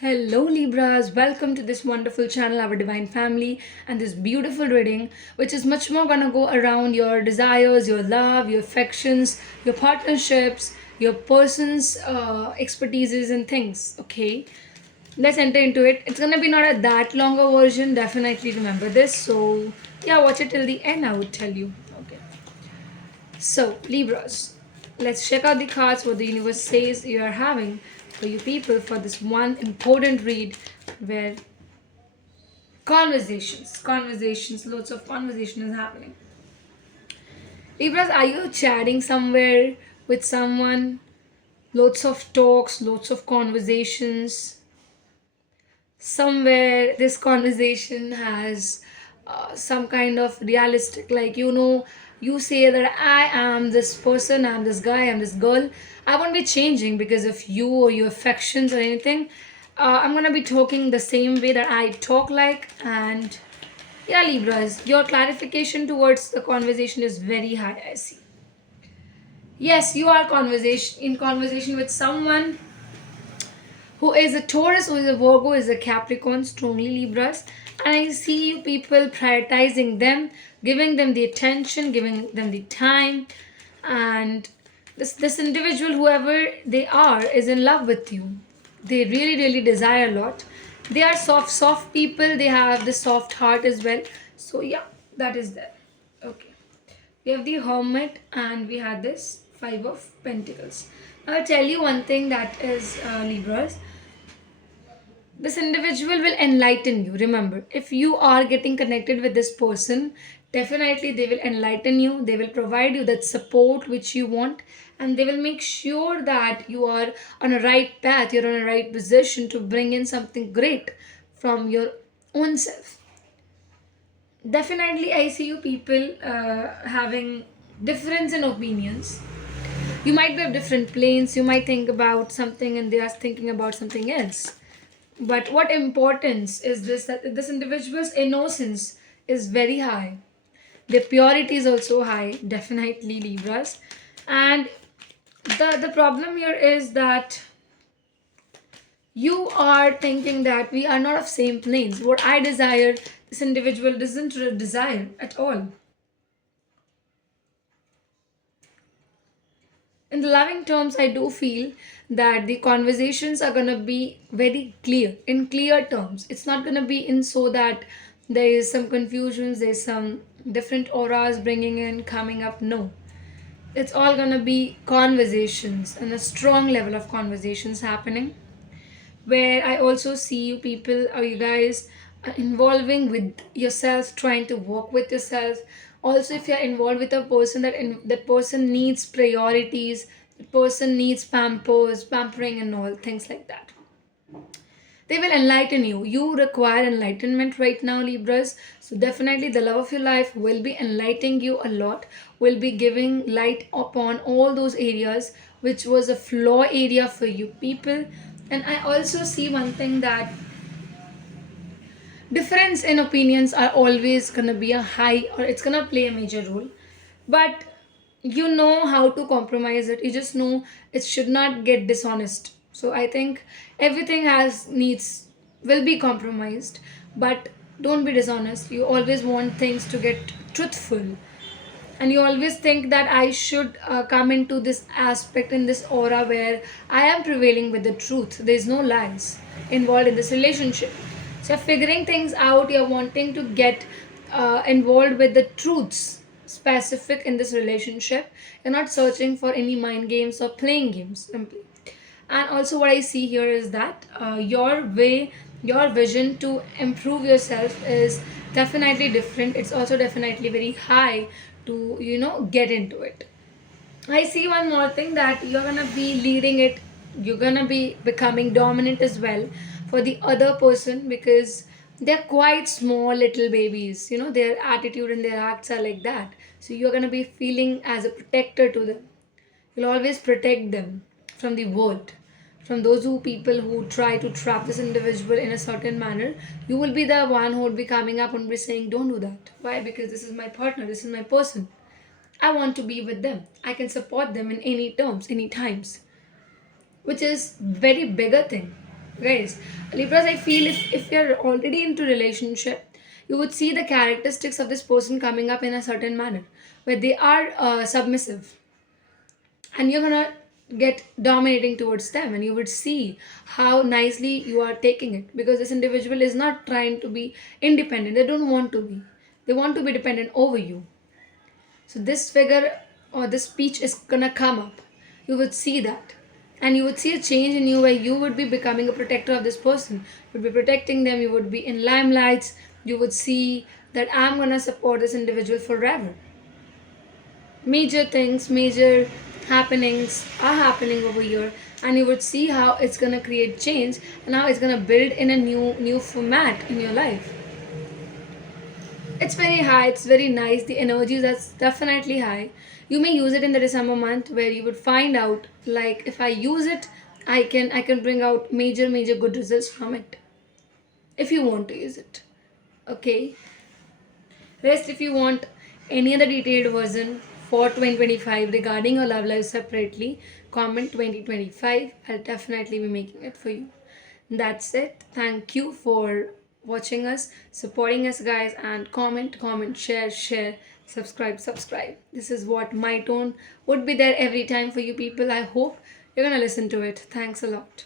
Hello Libras, welcome to this wonderful channel, Our Divine Family, and this beautiful reading, which is much more gonna go around your desires, your love, your affections, your partnerships, your person's expertises and things. Okay, let's enter into it. It's gonna be not a that longer version, definitely remember this. So, yeah, watch it till the end, I would tell you. Okay, so Libras, let's check out the cards what the universe says you are having for you people for this one important read where lots of conversation is happening. Libras, are you chatting somewhere with someone? Lots of talks, lots of conversations. Somewhere this conversation has some kind of realistic, like you say that I am this person, I'm this guy, I'm this girl. I won't be changing because of you or your affections or anything. I'm gonna be talking the same way that I talk like. And yeah, Libras, your clarification towards the conversation is very high, I see. Yes, you are conversation with someone who is a Taurus, who is a Virgo, is a Capricorn, strongly Libras. And I see you people prioritizing them, giving them the attention, giving them the time. And this individual, whoever they are, is in love with you. They really, really desire a lot. They are soft people. They have the soft heart as well. So yeah, that is there. Okay. We have the Hermit and we had this Five of Pentacles. Now I'll tell you one thing that is Libras. This individual will enlighten you. Remember, if you are getting connected with this person, definitely they will enlighten you, they will provide you that support which you want, and they will make sure that you are on a right path, you're on a right position to bring in something great from your own self. Definitely I see you people having difference in opinions. You might be of different planes, you might think about something and they are thinking about something else. But what importance is this, that this individual's innocence is very high. Their purity is also high, definitely Libras. And the problem here is that you are thinking that we are not of same planes. What I desire, this individual doesn't desire at all. In the loving terms, I do feel that the conversations are going to be very clear, in clear terms. It's not going to be in so that there is some confusions, there's some different auras bringing in, coming up. No, it's all going to be conversations and a strong level of conversations happening, where I also see you people, or you guys, involving with yourself, trying to work with yourself. Also, if you're involved with a person, that person needs priorities, the person needs pampering and all things like that. They will enlighten you. You require enlightenment right now, Libras. So definitely the love of your life will be enlightening you a lot, will be giving light upon all those areas which was a flaw area for you people. And I also see one thing, that difference in opinions are always gonna be a high, or it's gonna play a major role. But you know how to compromise it. You just know it should not get dishonest. So I think everything has needs will be compromised, but don't be dishonest. You always want things to get truthful, and you always think that I should come into this aspect, in this aura where I am prevailing with the truth. There's no lies involved in this relationship. So you're figuring things out, you're wanting to get involved with the truths specific in this relationship. You're not searching for any mind games or playing games simply. And also what I see here is that your way, your vision to improve yourself is definitely different. It's also definitely very high to get into it. I see one more thing, that you're gonna be leading it, you're gonna be becoming dominant as well for the other person, because they're quite small little babies, their attitude and their acts are like that. So you're gonna be feeling as a protector to them. You'll always protect them from the world, from those who people who try to trap this individual in a certain manner. You will be the one who would be coming up and be saying, "Don't do that." Why? Because this is my partner, this is my person. I want to be with them. I can support them in any terms, any times, which is very bigger thing. Guys, Libras, I feel if you're already into relationship, you would see the characteristics of this person coming up in a certain manner, where they are submissive, and you're gonna get dominating towards them, and you would see how nicely you are taking it, because this individual is not trying to be independent. They don't want to be. They want to be dependent over you. So this figure or this speech is gonna come up. You would see that. And you would see a change in you where you would be becoming a protector of this person. You would be protecting them, you would be in limelights, you would see that I'm gonna support this individual forever. Major things, major happenings are happening over here, and you would see how it's gonna create change and how it's gonna build in a new format in your life. It's very high, it's very nice. The energy that's definitely high. You may use it in the December month where you would find out like if I use it, I can bring out major good results from it. If you want to use it. Okay. Rest if you want any other detailed version for 2025 regarding your love life separately, comment 2025. I'll definitely be making it for you. That's it. Thank you for watching us, supporting us, guys, and comment, share, subscribe. This is what my tone would be there every time for you people. I hope you're gonna listen to it. Thanks a lot.